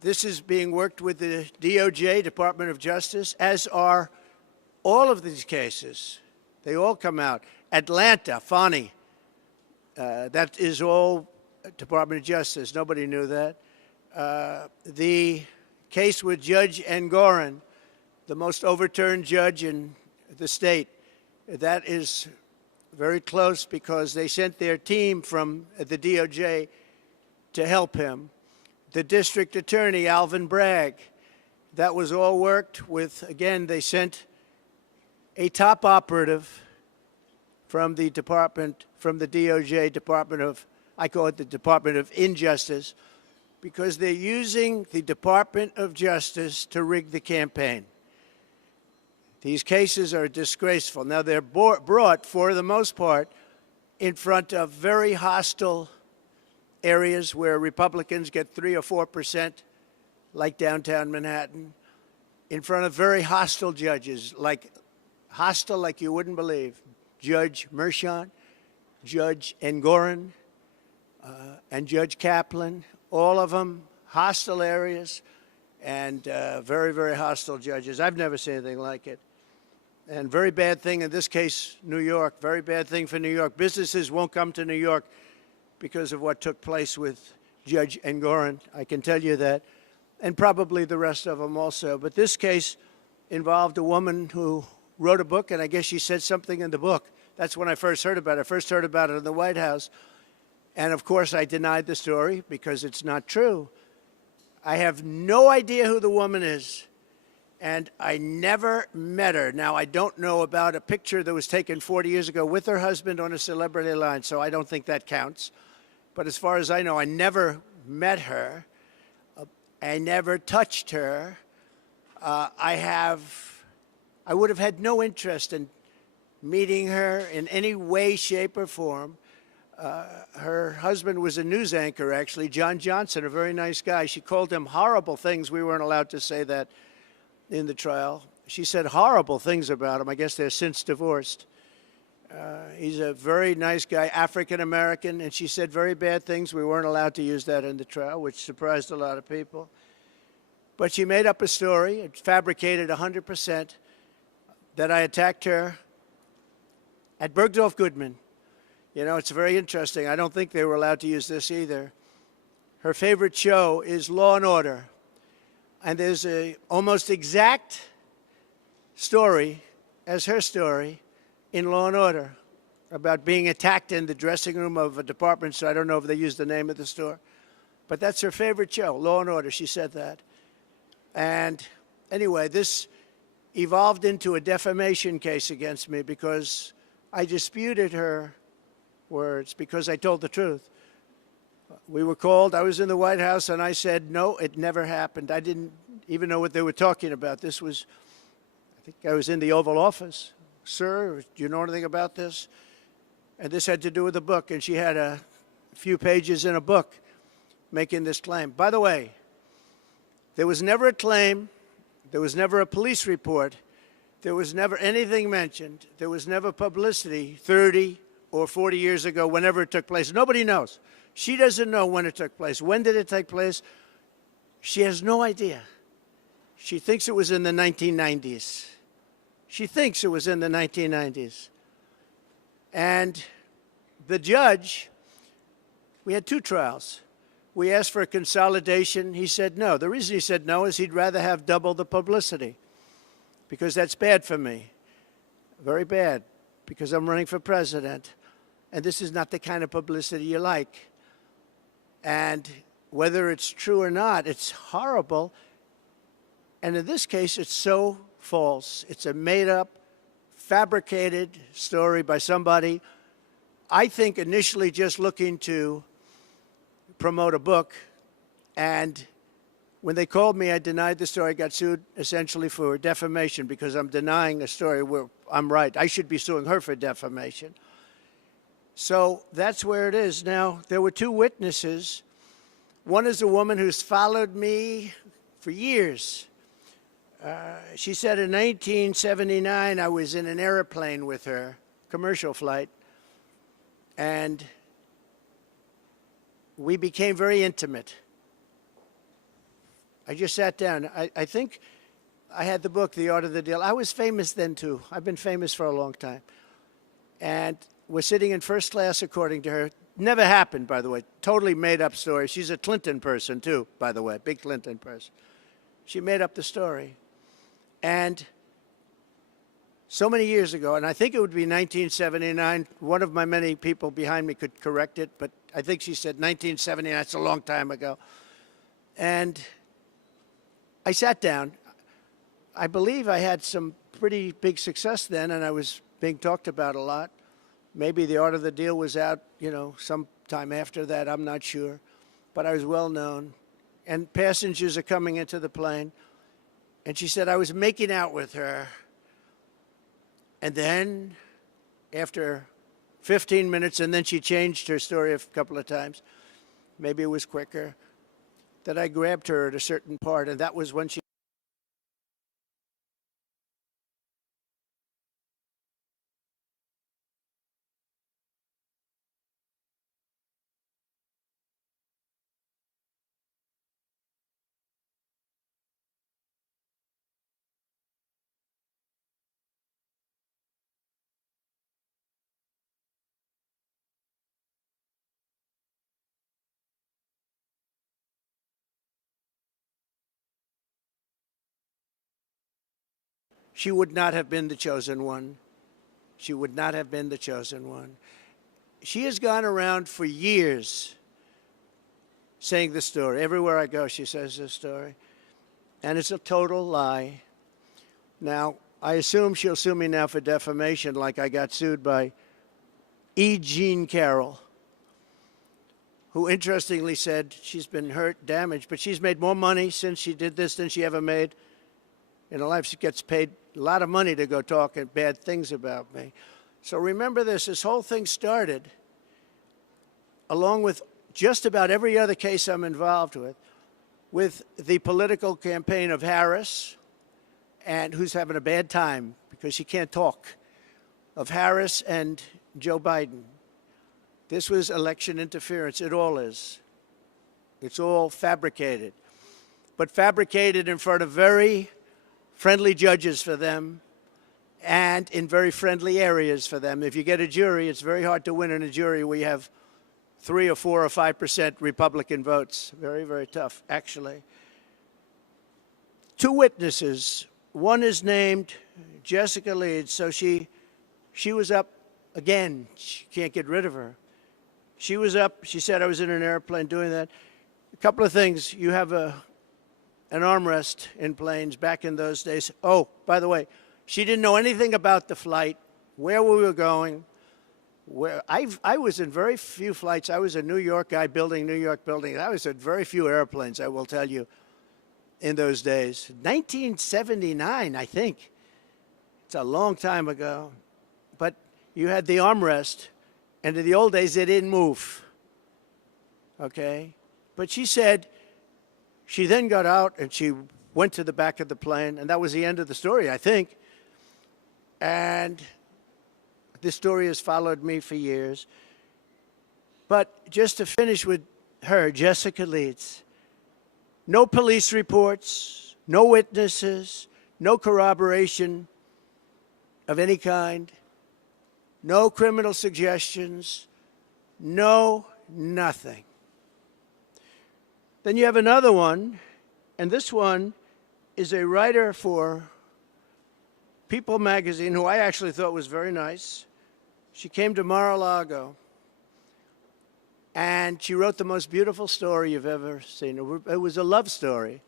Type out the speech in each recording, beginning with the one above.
This is being worked with the DOJ, Department of Justice, as are all of these cases. They all come out. Atlanta, Fani, that is all Department of Justice. Nobody knew that. The case with Judge Engoron, the most overturned judge in the state, that is very close because they sent their team from the DOJ to help him. The district attorney, Alvin Bragg, that was all worked with, again, they sent a top operative from the department, from the DOJ, Department of, I call it the Department of Injustice, because they're using the Department of Justice to rig the campaign. These cases are disgraceful. Now, they're brought, for the most part, in front of very hostile areas where Republicans get 3 or 4%, like downtown Manhattan, in front of very hostile judges, like hostile like you wouldn't believe. Judge Mershon, Judge Engoron, and Judge Kaplan, all of them hostile areas and very, very hostile judges. I've never seen anything like it. And very bad thing in this case, New York, very bad thing for New York. Businesses won't come to New York because of what took place with Judge Engoron. I can tell you that, and probably the rest of them also. But this case involved a woman who wrote a book, and I guess she said something in the book. That's when I first heard about it. I first heard about it in the White House. And, of course, I denied the story because it's not true. I have no idea who the woman is, and I never met her. Now, I don't know about a picture that was taken 40 years ago with her husband on a celebrity line, so I don't think that counts. But as far as I know, I never met her. I never touched her. I would have had no interest in meeting her in any way, shape, or form. Her husband was a news anchor, actually, John Johnson, a very nice guy. She called him horrible things. We weren't allowed to say that in the trial. She said horrible things about him. I guess they're since divorced. He's a very nice guy, African-American, and she said very bad things. We weren't allowed to use that in the trial, which surprised a lot of people. But she made up a story, it fabricated 100%, that I attacked her at Bergdorf Goodman. You know, it's very interesting. I don't think they were allowed to use this either. Her favorite show is Law and Order. And there's an almost exact story as her story in Law and Order about being attacked in the dressing room of a department store. I don't know if they used the name of the store. But that's her favorite show, Law and Order. She said that. And anyway, this evolved into a defamation case against me because I disputed her words because I told the truth. We were called. I was in the White House, and I said, no, it never happened. I didn't even know what they were talking about. This was, I think I was in the Oval Office. Sir, do you know anything about this? And this had to do with the book, and she had a few pages in a book making this claim. By the way, there was never a claim. There was never a police report. There was never anything mentioned. There was never publicity 30 or 40 years ago, whenever it took place. Nobody knows. She doesn't know when it took place. When did it take place? She has no idea. She thinks it was in the 1990s. She thinks it was in the 1990s. And the judge, we had 2 trials. We asked for a consolidation. He said no. The reason he said no is he'd rather have double the publicity because that's bad for me, very bad, because I'm running for president. And this is not the kind of publicity you like. And whether it's true or not, it's horrible. And in this case, it's so false. It's a made-up, fabricated story by somebody, I think initially just looking to promote a book. And when they called me, I denied the story. I got sued essentially for defamation because I'm denying a story where I'm right. I should be suing her for defamation. So that's where it is. Now, there were 2 witnesses. One is a woman who's followed me for years. She said in 1979, I was in an airplane with her, commercial flight, and we became very intimate. I just sat down. I think I had the book, The Art of the Deal. I was famous then, too. I've been famous for a long time. And we're sitting in first class, according to her. Never happened, by the way. Totally made up story. She's a Clinton person, too, by the way, big Clinton person. She made up the story. And so many years ago, and I think it would be 1979, one of my many people behind me could correct it, but I think she said 1979, that's a long time ago. And I sat down. I believe I had some pretty big success then, and I was being talked about a lot. Maybe The Art of the Deal was out, sometime after that, I'm not sure. But I was well known. And passengers are coming into the plane. And she said I was making out with her. And then, after 15 minutes, and then she changed her story a couple of times, maybe it was quicker, that I grabbed her at a certain part, and that was when she would not have been the chosen one. She would not have been the chosen one. She has gone around for years saying the story. Everywhere I go, she says this story. And it's a total lie. Now, I assume she'll sue me now for defamation, like I got sued by E. Jean Carroll, who interestingly said she's been hurt, damaged, but she's made more money since she did this than she ever made in her life. She gets paid a lot of money to go talk bad things about me. So remember this whole thing started, along with just about every other case I'm involved with the political campaign of Harris, and who's having a bad time because she can't talk, of Harris and Joe Biden. This was election interference. It all is. It's all fabricated. But fabricated in front of very friendly judges for them and in very friendly areas for them. If you get a jury, it's very hard to win in a jury where you have 3 or 4 or 5% Republican votes. Very, very tough, actually. 2 witnesses. One is named Jessica Leeds, so she was up again. She can't get rid of her. She was up. She said I was in an airplane doing that. A couple of things. You have an armrest in planes back in those days. Oh, by the way, she didn't know anything about the flight, where we were going. I was in very few flights. I was a New York guy building New York buildings. I was in very few airplanes, I will tell you, in those days. 1979, I think. It's a long time ago. But you had the armrest, and in the old days, they didn't move. Okay? But she said she then got out, and she went to the back of the plane, and that was the end of the story, I think. And this story has followed me for years. But just to finish with her, Jessica Leeds, no police reports, no witnesses, no corroboration of any kind, no criminal suggestions, no nothing. Then you have another one, and this one is a writer for People magazine, who I actually thought was very nice. She came to Mar-a-Lago, and she wrote the most beautiful story you've ever seen. It was a love story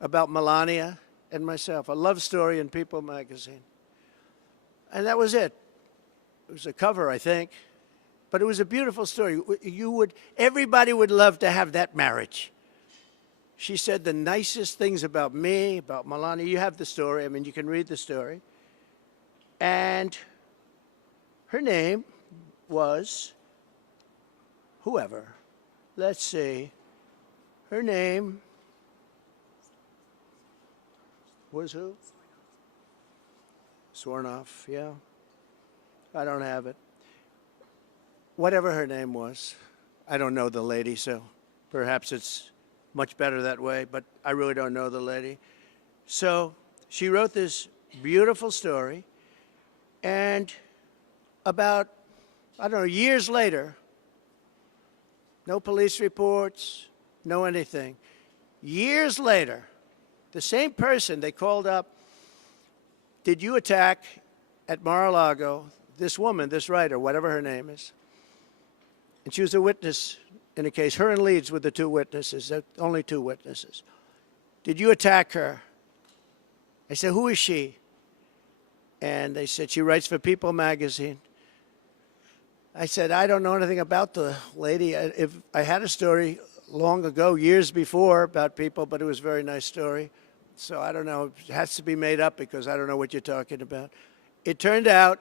about Melania and myself, a love story in People magazine. And that was it. It was a cover, I think, but it was a beautiful story. Everybody would love to have that marriage. She said the nicest things about me, about Melania. You have the story. I mean, you can read the story. And her name was whoever. Let's see. Her name was who? Swornoff, yeah. I don't have it. Whatever her name was. I don't know the lady, so perhaps it's much better that way, but I really don't know the lady. So she wrote this beautiful story, and about, I don't know, years later, no police reports, no anything. Years later, the same person they called up, did you attack at Mar-a-Lago this woman, this writer, whatever her name is? And she was a witness in a case. Her and Leeds were the two witnesses, only two witnesses. Did you attack her? I said, who is she? And they said, she writes for People magazine. I said, I don't know anything about the lady. If I had a story long ago, years before, about People, but it was a very nice story. So I don't know. It has to be made up because I don't know what you're talking about. It turned out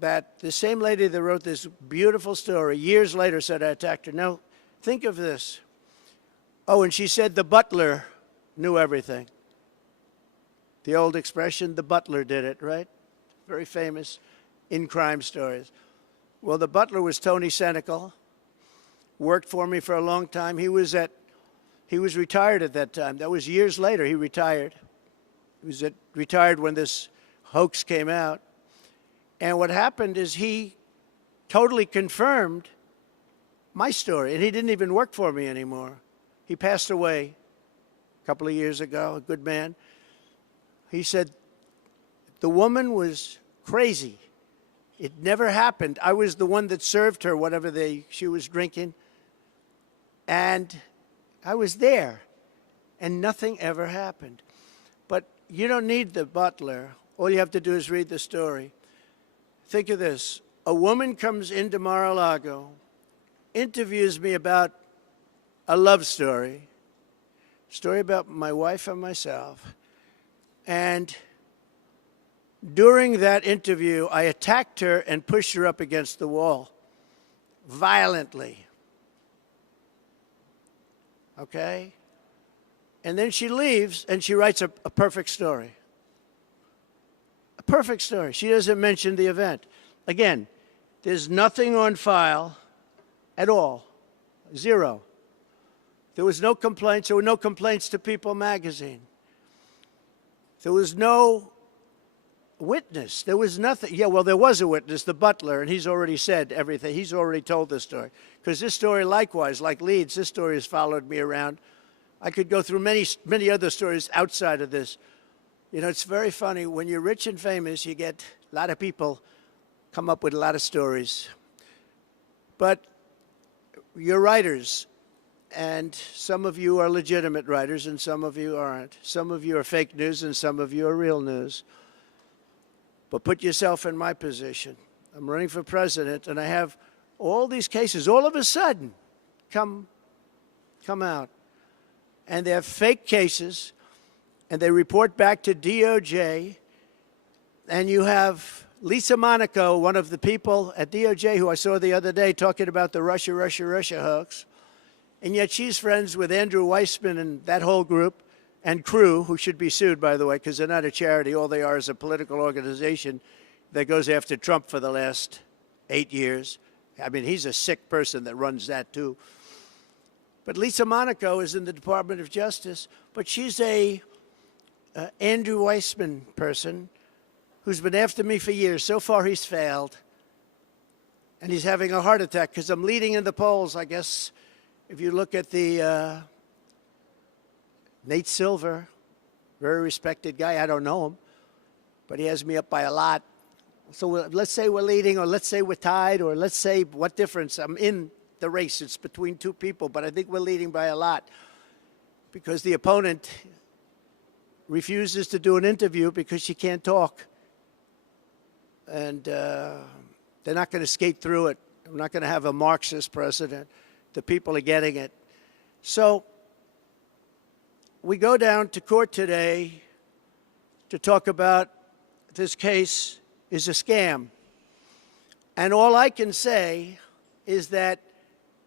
that the same lady that wrote this beautiful story years later said I attacked her. Now, think of this. Oh, and she said the butler knew everything. The old expression, the butler did it, right? Very famous in crime stories. Well, the butler was Tony Senecal, worked for me for a long time. He was retired at that time. That was years later, he retired. He was retired when this hoax came out. And what happened is he totally confirmed my story, and he didn't even work for me anymore. He passed away a couple of years ago, a good man. He said, the woman was crazy. It never happened. I was the one that served her whatever she was drinking, and I was there, and nothing ever happened. But you don't need the butler. All you have to do is read the story. Think of this. A woman comes into Mar-a-Lago, interviews me about a love story about my wife and myself. And during that interview, I attacked her and pushed her up against the wall violently. Okay? And then she leaves and she writes a perfect story. A perfect story. She doesn't mention the event. Again, there's nothing on file at all. Zero. There was no complaints. There were no complaints to People magazine. There was no witness. There was nothing. Yeah, well, there was a witness, the butler, and he's already said everything. He's already told this story. Because this story, likewise, like Leeds, this story has followed me around. I could go through many other stories outside of this. You know, it's very funny. When you're rich and famous, you get a lot of people come up with a lot of stories. But you're writers, and some of you are legitimate writers, and some of you aren't. Some of you are fake news, and some of you are real news. But put yourself in my position. I'm running for president, and I have all these cases all of a sudden come out. And they're fake cases, and they report back to DOJ. And you have Lisa Monaco, one of the people at DOJ who I saw the other day talking about the Russia hoax. And yet she's friends with Andrew Weissman and that whole group and crew, who should be sued, by the way, because they're not a charity. All they are is a political organization that goes after Trump for the last 8 years. I mean, he's a sick person that runs that, too. But Lisa Monaco is in the Department of Justice, but she's a Andrew Weissman person who's been after me for years. So far, he's failed. And he's having a heart attack because I'm leading in the polls, I guess. If you look at the Nate Silver, very respected guy. I don't know him, but he has me up by a lot. So let's say we're leading, or let's say we're tied, or let's say what difference. I'm in the race. It's between two people, but I think we're leading by a lot because the opponent refuses to do an interview because she can't talk. And they're not going to skate through it. I'm not going to have a Marxist president. The people are getting it. So we go down to court today to talk about this case is a scam. And all I can say is that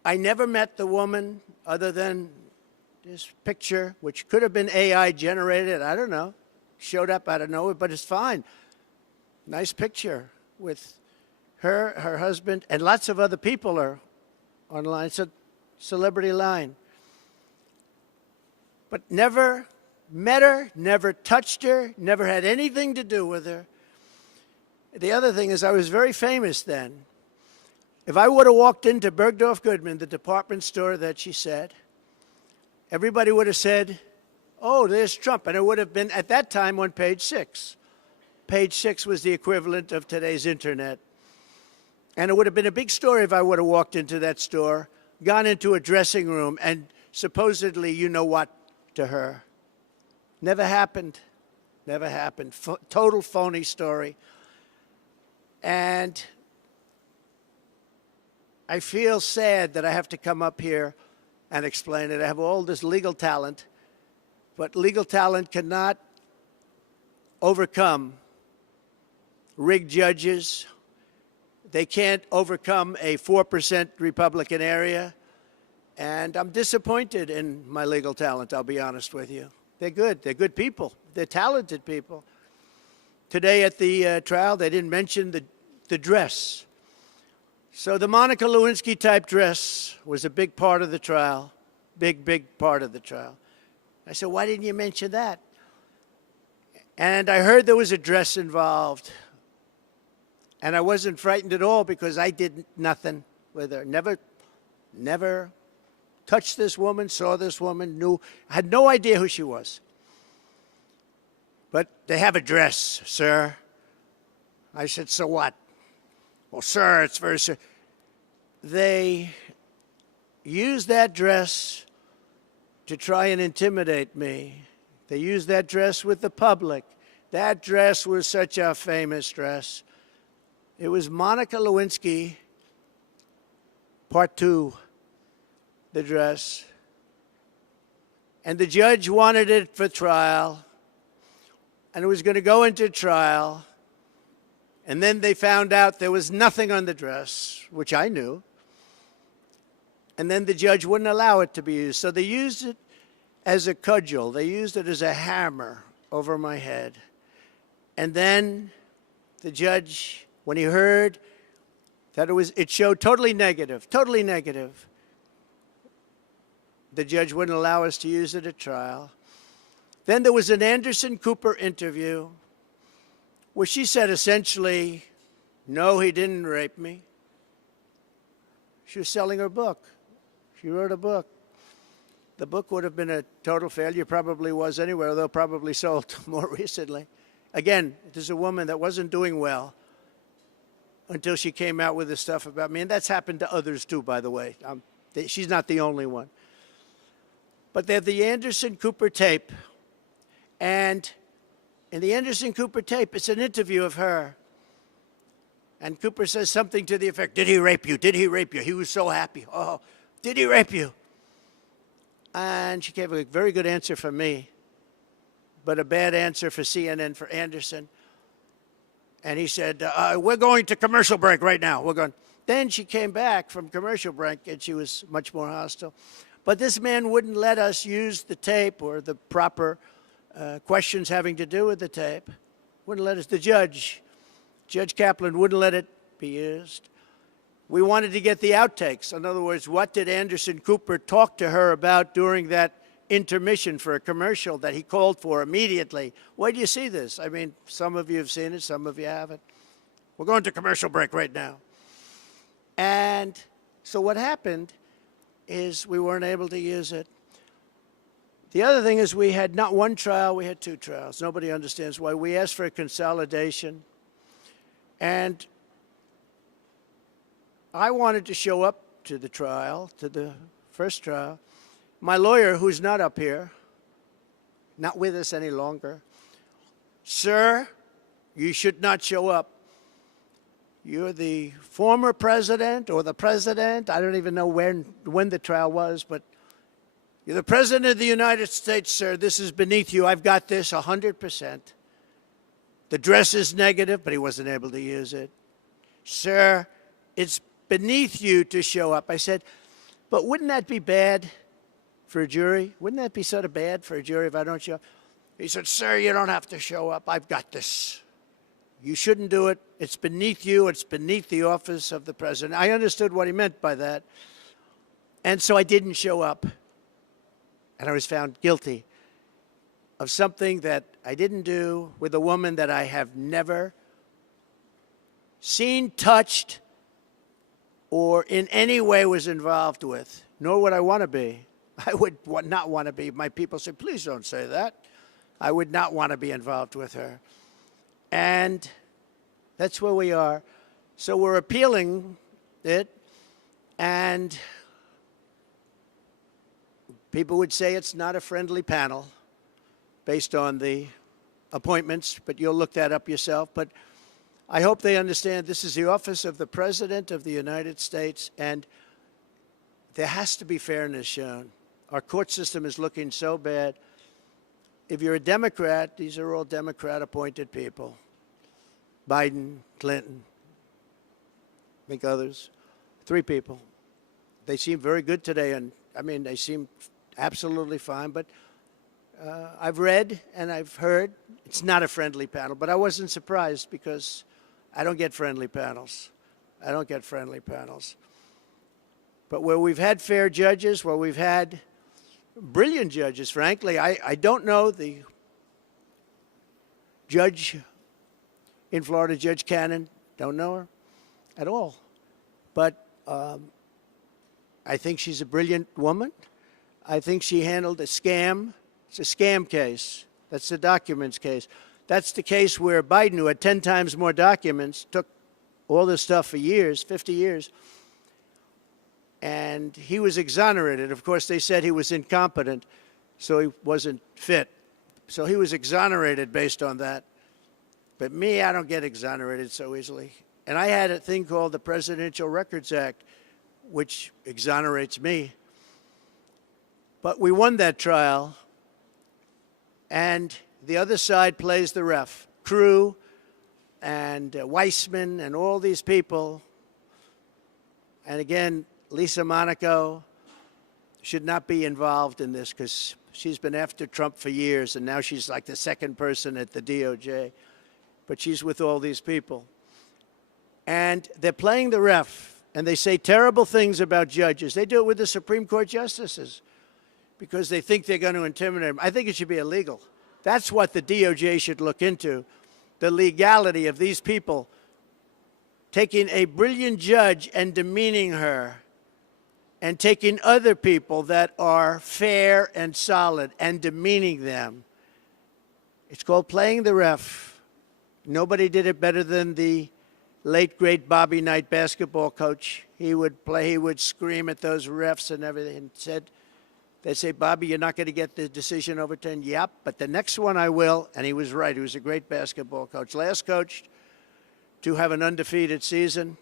I never met the woman other than this picture, which could have been AI generated. I don't know. Showed up out of nowhere, but it's fine. Nice picture with her, her husband, and lots of other people are online. It's a celebrity line. but never met her, never touched her, never had anything to do with her. The other thing is I was very famous then. If I would have walked into Bergdorf Goodman, the department store that she said, everybody would have said, oh, there's Trump. And it would have been, at that time, on page 6. Page 6 was the equivalent of today's internet. And it would have been a big story if I would have walked into that store, gone into a dressing room, and supposedly you know what to her. Never happened. Never happened. Total phony story. And I feel sad that I have to come up here and explain it. I have all this legal talent, but legal talent cannot overcome rigged judges. They can't overcome a 4% Republican area. And I'm disappointed in my legal talent, I'll be honest with you. They're good. They're good people. They're talented people. Today at the trial, they didn't mention the dress. So the Monica Lewinsky type dress was a big part of the trial, big part of the trial. I said, why didn't you mention that? And I heard there was a dress involved. And I wasn't frightened at all because I did nothing with her. Never touched this woman, saw this woman, had no idea who she was. But they have a dress, sir. I said, so what? Well, sir, it's very, sir. They used that dress to try and intimidate me. They used that dress with the public. That dress was such a famous dress. It was Monica Lewinsky, part 2, the dress. And the judge wanted it for trial. And it was going to go into trial. And then they found out there was nothing on the dress, which I knew. And then the judge wouldn't allow it to be used. So they used it as a cudgel. They used it as a hammer over my head. And then the judge, when he heard that it showed totally negative, the judge wouldn't allow us to use it at trial. Then there was an Anderson Cooper interview where she said essentially, no, he didn't rape me. She was selling her book. She wrote a book. The book would have been a total failure, probably was anyway, although probably sold more recently. Again, this is a woman that wasn't doing well until she came out with this stuff about me. And that's happened to others too, by the way. She's not the only one. But they have the Anderson Cooper tape. And in the Anderson Cooper tape, it's an interview of her. And Cooper says something to the effect, did he rape you? Did he rape you? He was so happy. Oh, did he rape you? And she gave a very good answer for me, but a bad answer for CNN, for Anderson. And he said, we're going to commercial break right now. We're going. Then she came back from commercial break, and she was much more hostile. But this man wouldn't let us use the tape or the proper questions having to do with the tape. Wouldn't let us. The Judge Kaplan, wouldn't let it be used. We wanted to get the outtakes. In other words, what did Anderson Cooper talk to her about during that intermission for a commercial that he called for immediately? Where do you see this? I mean, some of you have seen it, some of you haven't. We're going to commercial break right now. And so what happened is we weren't able to use it. The other thing is we had not one trial, we had 2 trials. Nobody understands why. We asked for a consolidation. And I wanted to show up to the trial, to the first trial. My lawyer, who's not up here, not with us any longer, sir, you should not show up. You're the former president or the president. I don't even know when the trial was, but you're the president of the United States, sir. This is beneath you. I've got this 100%. The dress is negative, but he wasn't able to use it. Sir, it's beneath you to show up. I said, but wouldn't that be bad for a jury? Wouldn't that be sort of bad for a jury if I don't show up? He said, sir, you don't have to show up. I've got this. You shouldn't do it. It's beneath you. It's beneath the office of the president. I understood what he meant by that. And so I didn't show up. and I was found guilty of something that I didn't do with a woman that I have never seen, touched, or in any way was involved with, nor would I want to be. I would not want to be. My people say, please don't say that. I would not want to be involved with her. And that's where we are. So we're appealing it, and people would say it's not a friendly panel based on the appointments, but you'll look that up yourself. But I hope they understand this is the office of the President of the United States, and there has to be fairness shown. Our court system is looking so bad. If you're a Democrat, these are all Democrat-appointed people. Biden, Clinton, I think others. 3 people. They seem very good today, and I mean, they seem absolutely fine, but I've read and I've heard it's not a friendly panel, but I wasn't surprised because I don't get friendly panels. I don't get friendly panels. But where we've had fair judges, where we've had brilliant judges, frankly, I don't know the judge in Florida, Judge Cannon, don't know her at all. But I think she's a brilliant woman. I think she handled a scam. It's a scam case. That's the documents case. That's the case where Biden, who had 10 times more documents, took all this stuff for years, 50 years, and he was exonerated. Of course, they said he was incompetent, so he wasn't fit. So he was exonerated based on that. But me, I don't get exonerated so easily. And I had a thing called the Presidential Records Act, which exonerates me. But we won that trial, and the other side plays the ref. Crew and Weissman and all these people. And again, Lisa Monaco should not be involved in this because she's been after Trump for years, and now she's like the second person at the DOJ. But she's with all these people. And they're playing the ref, and they say terrible things about judges. They do it with the Supreme Court justices because they think they're going to intimidate them. I think it should be illegal. That's what the DOJ should look into, the legality of these people taking a brilliant judge and demeaning her, and taking other people that are fair and solid and demeaning them. It's called playing the ref. Nobody did it better than the late, great Bobby Knight basketball coach. He would play, he would scream at those refs and everything, and they'd say, Bobby, you're not going to get the decision overturned. Yep, but the next one I will. And he was right. He was a great basketball coach. Last coach to have an undefeated season.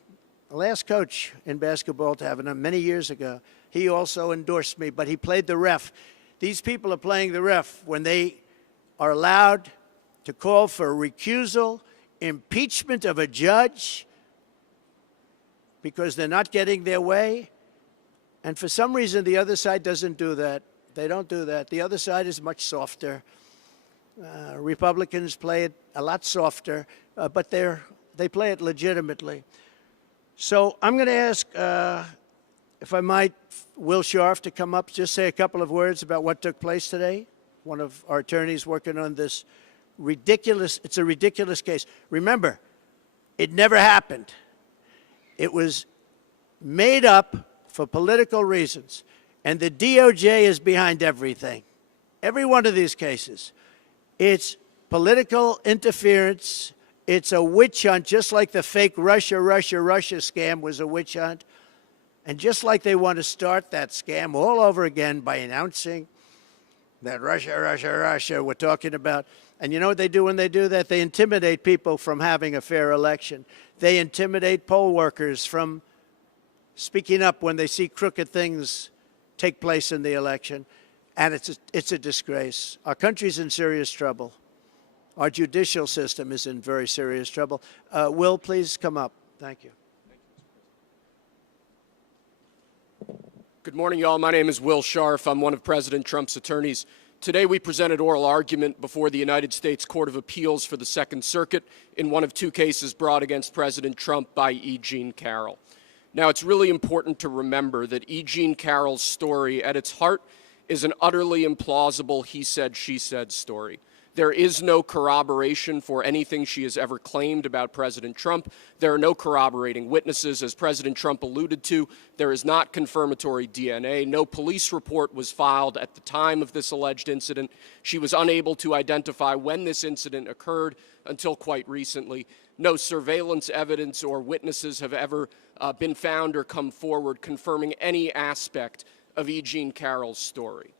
The last coach in basketball to have it many years ago. He also endorsed me, but he played the ref. These people are playing the ref when they are allowed to call for recusal, impeachment of a judge because they're not getting their way. And for some reason, the other side doesn't do that. They don't do that. The other side is much softer. Republicans play it a lot softer, but they play it legitimately. So I'm going to ask, if I might, Will Scharf to come up, just say a couple of words about what took place today. One of our attorneys working on this ridiculous, it's a ridiculous case. Remember, it never happened. It was made up for political reasons. And the DOJ is behind everything. Every one of these cases. It's political interference. It's a witch hunt, just like the fake Russia scam was a witch hunt. And just like they want to start that scam all over again by announcing that Russia we're talking about. And you know what they do when they do that? They intimidate people from having a fair election. They intimidate poll workers from speaking up when they see crooked things take place in the election. And it's a disgrace. Our country's in serious trouble. Our judicial system is in very serious trouble. Will, please come up. Thank you. Good morning, y'all. My name is Will Scharf. I'm one of President Trump's attorneys. Today, we presented oral argument before the United States Court of Appeals for the Second Circuit in one of 2 cases brought against President Trump by E. Jean Carroll. Now, it's really important to remember that E. Jean Carroll's story at its heart is an utterly implausible he said, she said story. There is no corroboration for anything she has ever claimed about President Trump. There are no corroborating witnesses. As President Trump alluded to, there is not confirmatory DNA. No police report was filed at the time of this alleged incident. She was unable to identify when this incident occurred until quite recently. No surveillance evidence or witnesses have ever been found or come forward confirming any aspect of E. Jean Carroll's story.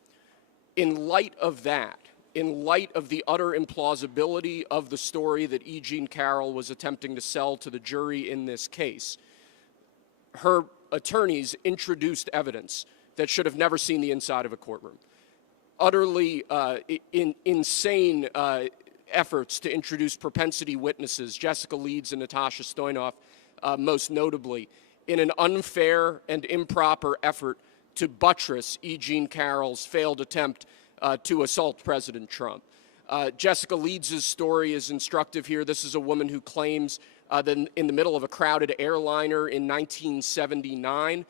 In light of that, in light of the utter implausibility of the story that E. Jean Carroll was attempting to sell to the jury in this case, her attorneys introduced evidence that should have never seen the inside of a courtroom. Utterly insane efforts to introduce propensity witnesses, Jessica Leeds and Natasha Stoynoff most notably, in an unfair and improper effort to buttress E. Jean Carroll's failed attempt to assault President Trump. Jessica Leeds' story is instructive here. This is a woman who claims that in the middle of a crowded airliner in 1979,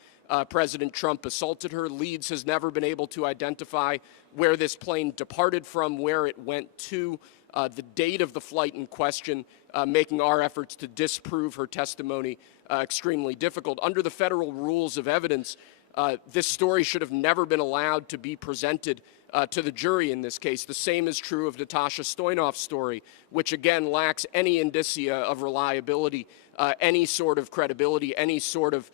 President Trump assaulted her. Leeds has never been able to identify where this plane departed from, where it went to, the date of the flight in question, making our efforts to disprove her testimony extremely difficult. Under the federal rules of evidence, this story should have never been allowed to be presented to the jury in this case. The same is true of Natasha Stoynoff's story, which again lacks any indicia of reliability, any sort of credibility, any sort of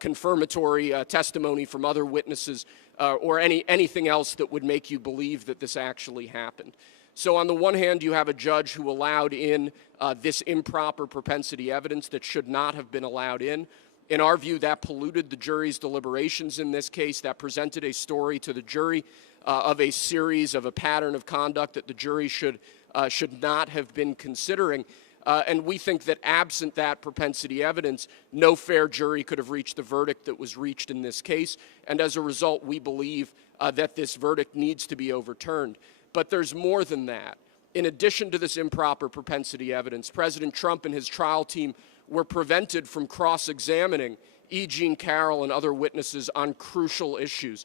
confirmatory testimony from other witnesses, or anything else that would make you believe that this actually happened. So on the one hand, you have a judge who allowed in this improper propensity evidence that should not have been allowed in. In our view, that polluted the jury's deliberations in this case. That presented a story to the jury of a series of a pattern of conduct that the jury should not have been considering. And we think that absent that propensity evidence, no fair jury could have reached the verdict that was reached in this case. And as a result, we believe that this verdict needs to be overturned. But there's more than that. In addition to this improper propensity evidence, President Trump and his trial team were prevented from cross-examining E. Jean Carroll and other witnesses on crucial issues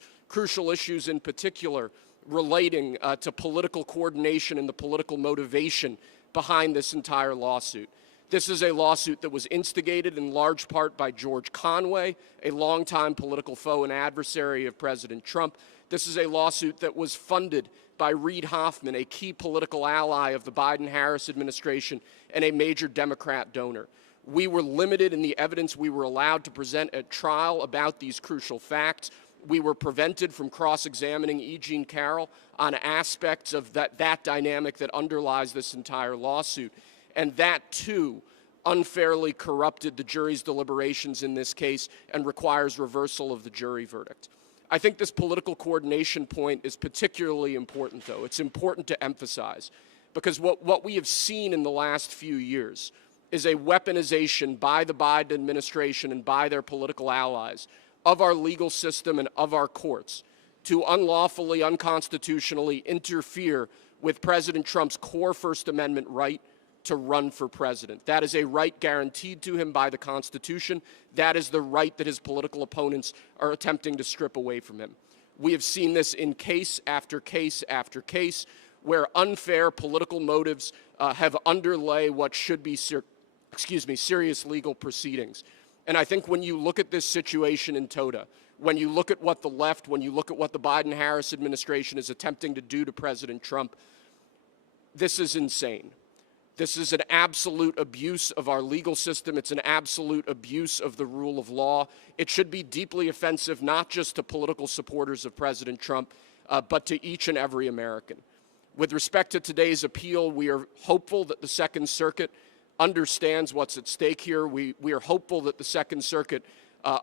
in particular relating to political coordination and the political motivation behind this entire lawsuit. This is a lawsuit that was instigated in large part by George Conway, a longtime political foe and adversary of President Trump. This is a lawsuit that was funded by Reid Hoffman, a key political ally of the Biden-Harris administration and a major Democrat donor. We were limited in the evidence we were allowed to present at trial about these crucial facts. We were prevented from cross-examining E. Jean Carroll on aspects of that dynamic that underlies this entire lawsuit. And that, too, unfairly corrupted the jury's deliberations in this case and requires reversal of the jury verdict. I think this political coordination point is particularly important, though. It's important to emphasize, because what we have seen in the last few years is a weaponization by the Biden administration and by their political allies of our legal system and of our courts to unlawfully, unconstitutionally interfere with President Trump's core First Amendment right to run for president. That is a right guaranteed to him by the Constitution. That is the right that his political opponents are attempting to strip away from him. We have seen this in case after case after case where unfair political motives have underlay what should be serious legal proceedings. And I think when you look at this situation in toto, when you look at what the left, when you look at what the Biden-Harris administration is attempting to do to President Trump, this is insane. This is an absolute abuse of our legal system. It's an absolute abuse of the rule of law. It should be deeply offensive, not just to political supporters of President Trump, but to each and every American. With respect to today's appeal, we are hopeful that the Second Circuit understands what's at stake here. We are hopeful that the Second Circuit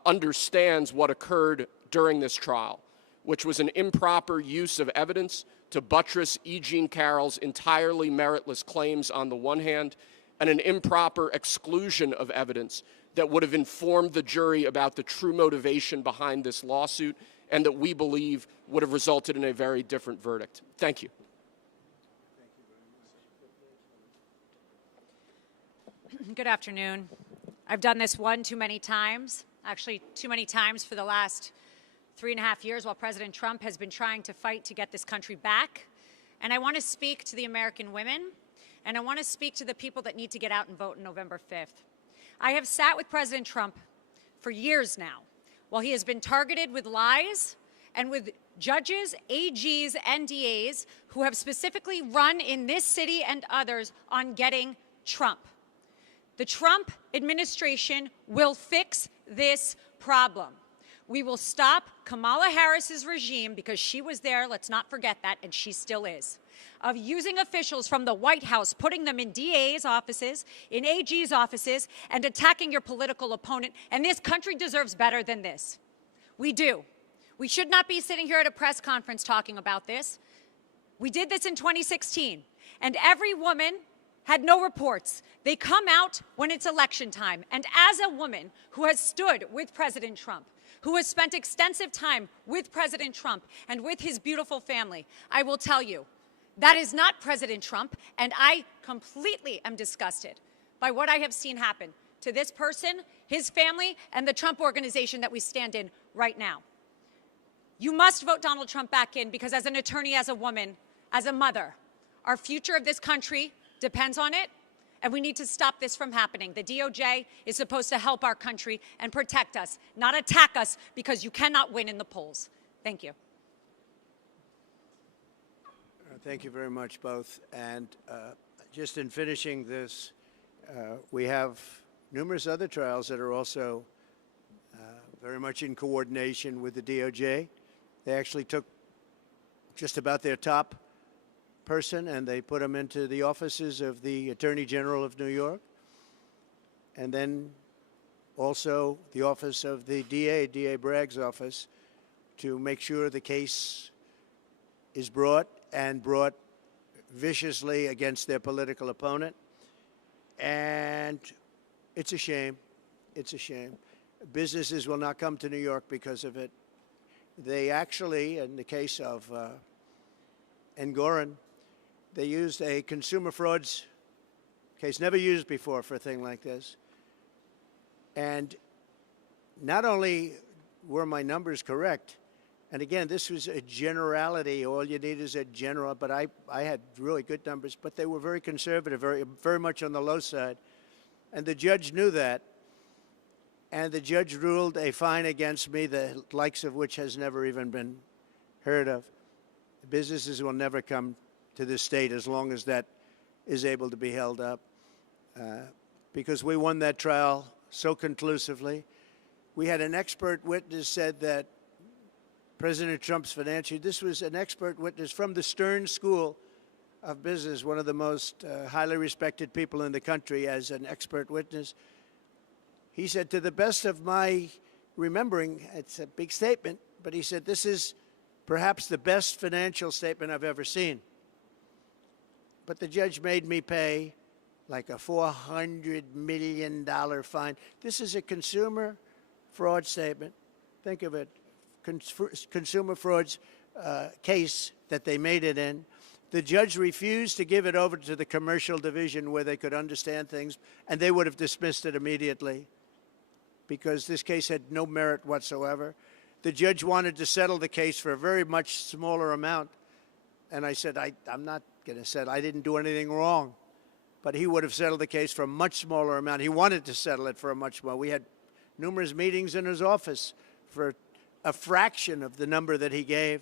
understands what occurred during this trial, which was an improper use of evidence to buttress E. Jean Carroll's entirely meritless claims on the one hand, and an improper exclusion of evidence that would have informed the jury about the true motivation behind this lawsuit and that we believe would have resulted in a very different verdict. Thank you. Good afternoon. I've done this one too many times, actually too many times for the last 3.5 years while President Trump has been trying to fight to get this country back. And I want to speak to the American women, and I want to speak to the people that need to get out and vote on November 5th. I have sat with President Trump for years now, while he has been targeted with lies and with judges, AGs, and DAs who have specifically run in this city and others on getting Trump. The Trump administration will fix this problem. We will stop Kamala Harris's regime, because she was there, let's not forget that, and she still is, of using officials from the White House, putting them in DA's offices, in AG's offices, and attacking your political opponent. And this country deserves better than this. We do. We should not be sitting here at a press conference talking about this. We did this in 2016, and every woman had no reports. They come out when it's election time. And as a woman who has stood with President Trump, who has spent extensive time with President Trump and with his beautiful family, I will tell you, that is not President Trump, and I completely am disgusted by what I have seen happen to this person, his family, and the Trump organization that we stand in right now. You must vote Donald Trump back in, because as an attorney, as a woman, as a mother, our future of this country depends on it, and we need to stop this from happening. The DOJ is supposed to help our country and protect us, not attack us, because you cannot win in the polls. Thank you. Thank you very much, both. And just in finishing this, we have numerous other trials that are also very much in coordination with the DOJ. They actually took just about their top person and they put him into the offices of the Attorney General of New York, and then also the office of the DA Bragg's office, to make sure the case is brought viciously against their political opponent. And it's a shame. It's a shame. Businesses will not come to New York because of it. They actually, in the case of Engoron, they used a consumer frauds case, never used before for a thing like this. And not only were my numbers correct, and again, this was a generality, all you need is a general, but I had really good numbers, but they were very conservative, very much on the low side. And the judge knew that. And the judge ruled a fine against me, the likes of which has never even been heard of. Businesses will never come to this state as long as that is able to be held up, because we won that trial so conclusively. We had an expert witness said that President Trump's financial, this was an expert witness from the Stern School of Business, one of the most highly respected people in the country, as an expert witness. He said, to the best of my remembering, it's a big statement, but he said, this is perhaps the best financial statement I've ever seen. But the judge made me pay like a $400 million fine. This is a consumer fraud statement. Think of it, consumer frauds case that they made it in. The judge refused to give it over to the commercial division where they could understand things, and they would have dismissed it immediately because this case had no merit whatsoever. The judge wanted to settle the case for a very much smaller amount. And I said, I'm not going to settle. I didn't do anything wrong. But he would have settled the case for a much smaller amount. He wanted to settle it for a much more. We had numerous meetings in his office for a fraction of the number that he gave.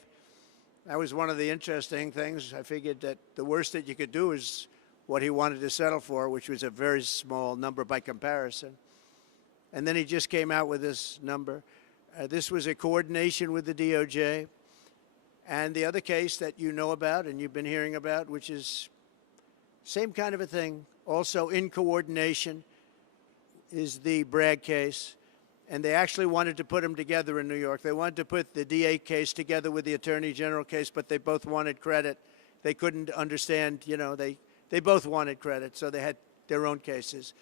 That was one of the interesting things. I figured that the worst that you could do is what he wanted to settle for, which was a very small number by comparison. And then he just came out with this number. This was a coordination with the DOJ. And the other case that you know about and you've been hearing about, which is same kind of a thing, also in coordination, is the Bragg case. And they actually wanted to put them together in New York. They wanted to put the DA case together with the Attorney General case, but they both wanted credit. They couldn't understand, you know, they both wanted credit, so they had their own cases.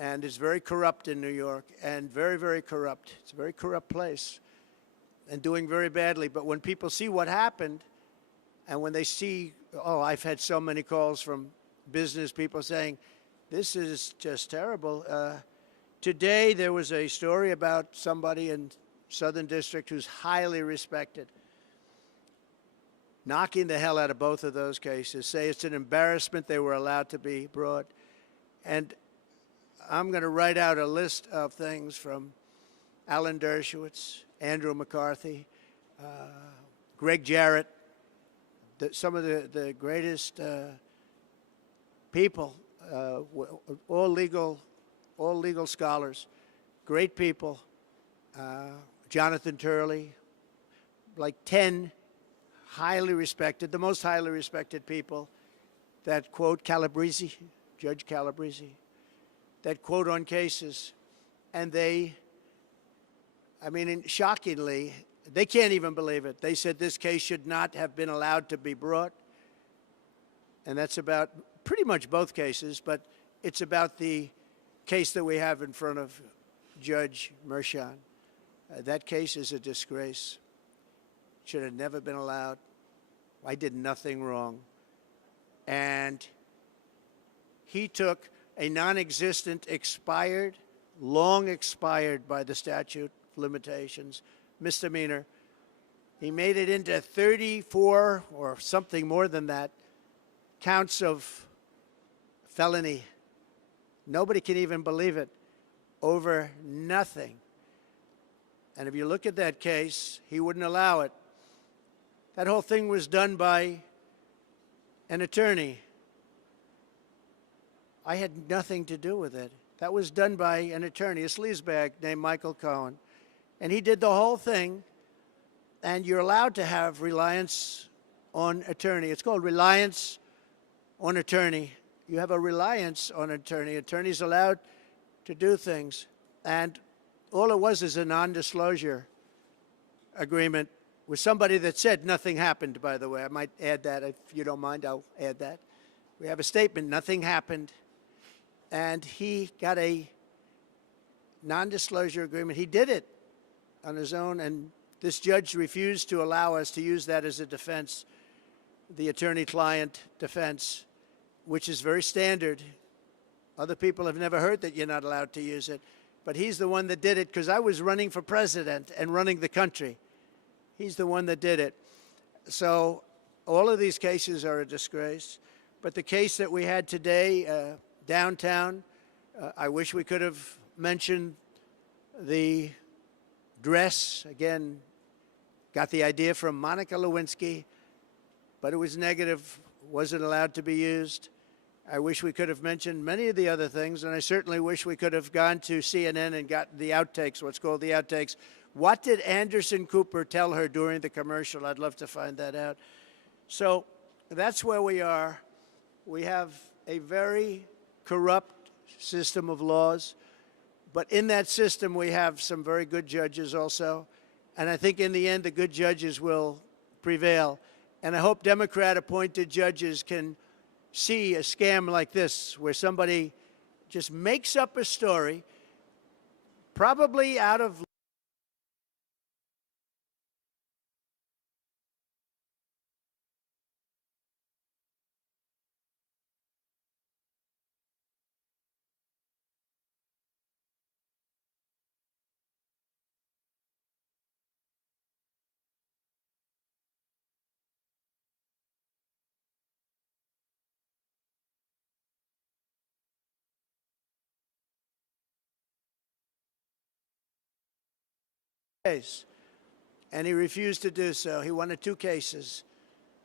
And it's very corrupt in New York, and very, very corrupt. It's a very corrupt place and doing very badly. But when people see what happened, and when they see, oh, I've had so many calls from business people saying, this is just terrible. Today, there was a story about somebody in Southern District, who's highly respected, knocking the hell out of both of those cases, say it's an embarrassment they were allowed to be brought. And I'm going to write out a list of things from Alan Dershowitz, Andrew McCarthy, Greg Jarrett, some of the greatest people, all legal scholars, great people, Jonathan Turley, like 10 highly respected, the most highly respected people that quote Calabrese, Judge Calabrese, that quote on cases, and they, I mean, shockingly, they can't even believe it. They said this case should not have been allowed to be brought, and that's about pretty much both cases, but it's about the case that we have in front of Judge Mershon. That case is a disgrace. Should have never been allowed. I did nothing wrong. And he took a non-existent, expired, long expired by the statute of limitations, misdemeanor. He made it into 34 or something more than that counts of felony. Nobody can even believe it. Over nothing. And if you look at that case, he wouldn't allow it. That whole thing was done by an attorney. I had nothing to do with it. That was done by an attorney, a sleazebag named Michael Cohen. And he did the whole thing, and you're allowed to have reliance on attorney. It's called reliance on attorney. You have a reliance on attorney. Attorney's allowed to do things. And all it was is a non-disclosure agreement with somebody that said nothing happened, by the way. I might add that. If you don't mind, I'll add that. We have a statement, nothing happened. And he got a non-disclosure agreement. He did it on his own, and this judge refused to allow us to use that as a defense, the attorney-client defense, which is very standard. Other people have never heard that you're not allowed to use it. But he's the one that did it because I was running for president and running the country. He's the one that did it. So all of these cases are a disgrace. But the case that we had today, downtown, I wish we could have mentioned the dress. Again, got the idea from Monica Lewinsky, but it was negative, wasn't allowed to be used. I wish we could have mentioned many of the other things, and I certainly wish we could have gone to CNN and got the outtakes, what's called the outtakes. What did Anderson Cooper tell her during the commercial? I'd love to find that out. So that's where we are. We have a very corrupt system of laws, but in that system we have some very good judges also, and I think in the end the good judges will prevail. And I hope Democrat-appointed judges can see a scam like this, where somebody just makes up a story, probably out of case, and he refused to do so. He wanted 2 cases.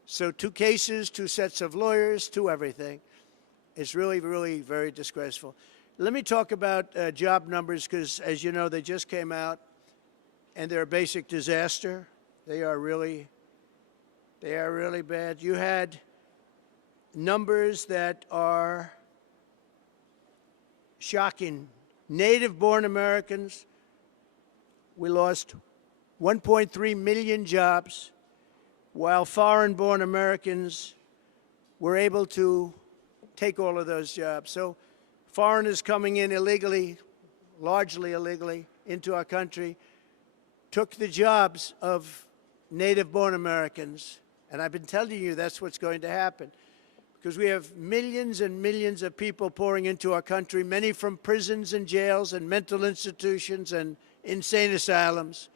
So 2 cases, 2 sets of lawyers, 2 everything. It's really, really very disgraceful. Let me talk about job numbers, because as you know, they just came out, and they're a basic disaster. They are really bad. You had numbers that are shocking. Native-born Americans, we lost 1.3 million jobs, while foreign-born Americans were able to take all of those jobs. So foreigners coming in illegally, largely illegally, into our country, took the jobs of native-born Americans. And I've been telling you that's what's going to happen, because we have millions and millions of people pouring into our country, many from prisons and jails and mental institutions and insane asylums.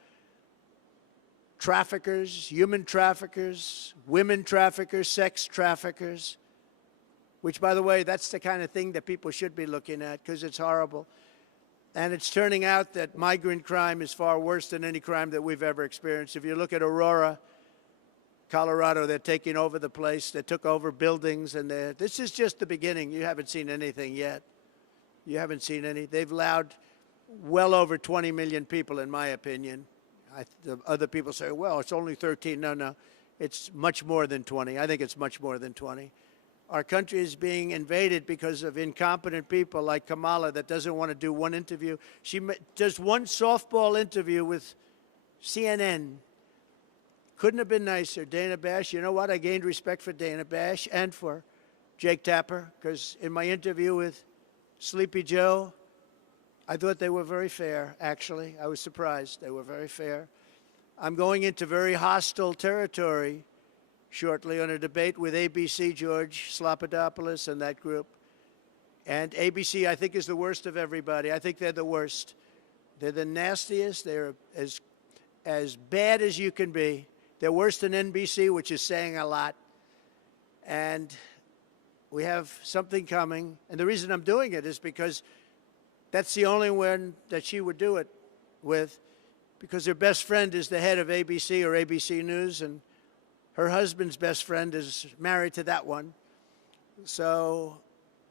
traffickers, human traffickers, women traffickers, sex traffickers, which, by the way, that's the kind of thing that people should be looking at because it's horrible. And it's turning out that migrant crime is far worse than any crime that we've ever experienced. If you look at Aurora, Colorado, they're taking over the place. They took over buildings, and this is just the beginning. You haven't seen anything yet. You haven't seen any. They've allowed well over 20 million people, in my opinion. The other people say, well, it's only 13. No, no. It's much more than 20. I think it's much more than 20. Our country is being invaded because of incompetent people like Kamala that doesn't want to do one interview. She does one softball interview with CNN. Couldn't have been nicer. Dana Bash, you know what? I gained respect for Dana Bash and for Jake Tapper because in my interview with Sleepy Joe, I thought they were very fair, actually. I was surprised. They were very fair. I'm going into very hostile territory shortly on a debate with ABC, George Slopadopoulos and that group. And ABC, I think, is the worst of everybody. I think they're the worst. They're the nastiest. They're as bad as you can be. They're worse than NBC, which is saying a lot. And we have something coming. And the reason I'm doing it is because that's the only one that she would do it with, because her best friend is the head of ABC or ABC News, and her husband's best friend is married to that one. So,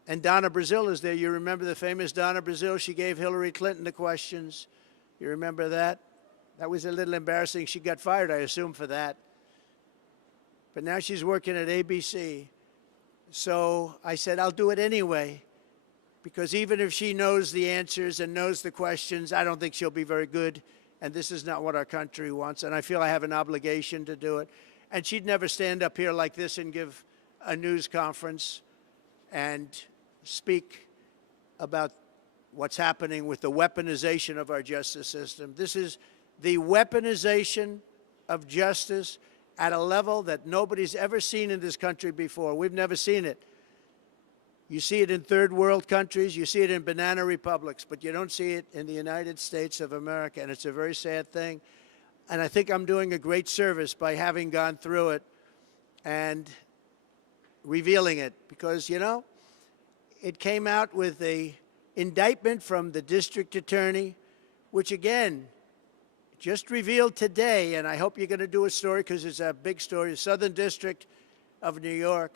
and Donna Brazile is there. You remember the famous Donna Brazile? She gave Hillary Clinton the questions. You remember that? That was a little embarrassing. She got fired, I assume, for that. But now she's working at ABC. So I said, I'll do it anyway, because even if she knows the answers and knows the questions, I don't think she'll be very good. And this is not what our country wants. And I feel I have an obligation to do it. And she'd never stand up here like this and give a news conference and speak about what's happening with the weaponization of our justice system. This is the weaponization of justice at a level that nobody's ever seen in this country before. We've never seen it. You see it in third world countries, you see it in banana republics, but you don't see it in the United States of America, and it's a very sad thing. And I think I'm doing a great service by having gone through it and revealing it, because, you know, it came out with an indictment from the district attorney, which, again, just revealed today, and I hope you're going to do a story because it's a big story. The Southern District of New York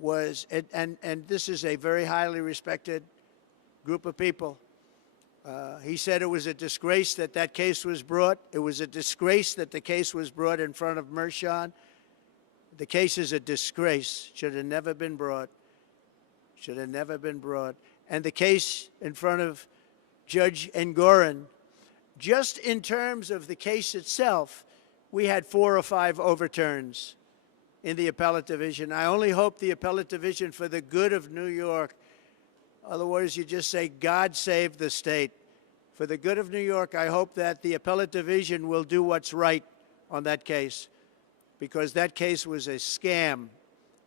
was, and this is a very highly respected group of people. He said it was a disgrace that that case was brought. It was a disgrace that the case was brought in front of Mershon. The case is a disgrace. Should have never been brought. Should have never been brought. And the case in front of Judge Engoron, just in terms of the case itself, we had 4 or 5 overturns in the appellate division. I only hope the appellate division, for the good of New York, otherwise you just say, God save the state. For the good of New York, I hope that the appellate division will do what's right on that case, because that case was a scam.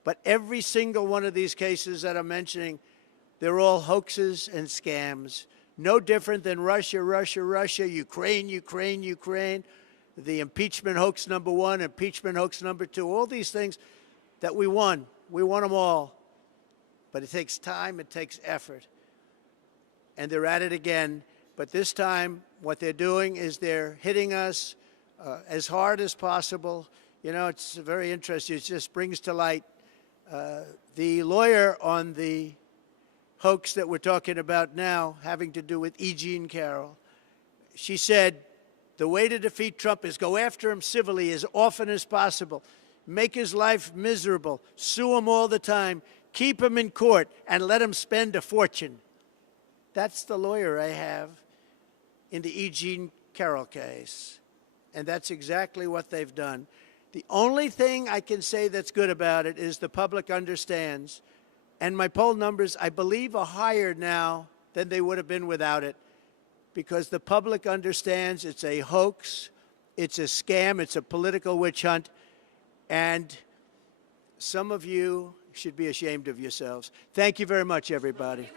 But every single one of these cases that I'm mentioning, they're all hoaxes and scams. No different than Russia, Russia, Russia, Ukraine, Ukraine, Ukraine, the impeachment hoax number 1, impeachment hoax number 2, all these things that we won. We won them all. But it takes time, it takes effort. And they're at it again. But this time, what they're doing is they're hitting us as hard as possible. You know, it's very interesting. It just brings to light the lawyer on the hoax that we're talking about now, having to do with E. Jean Carroll. She said, the way to defeat Trump is go after him civilly as often as possible, make his life miserable, sue him all the time, keep him in court, and let him spend a fortune. That's the lawyer I have in the E. Jean Carroll case. And that's exactly what they've done. The only thing I can say that's good about it is the public understands. And my poll numbers, I believe, are higher now than they would have been without it, because the public understands it's a hoax, it's a scam, it's a political witch hunt, and some of you should be ashamed of yourselves. Thank you very much, everybody.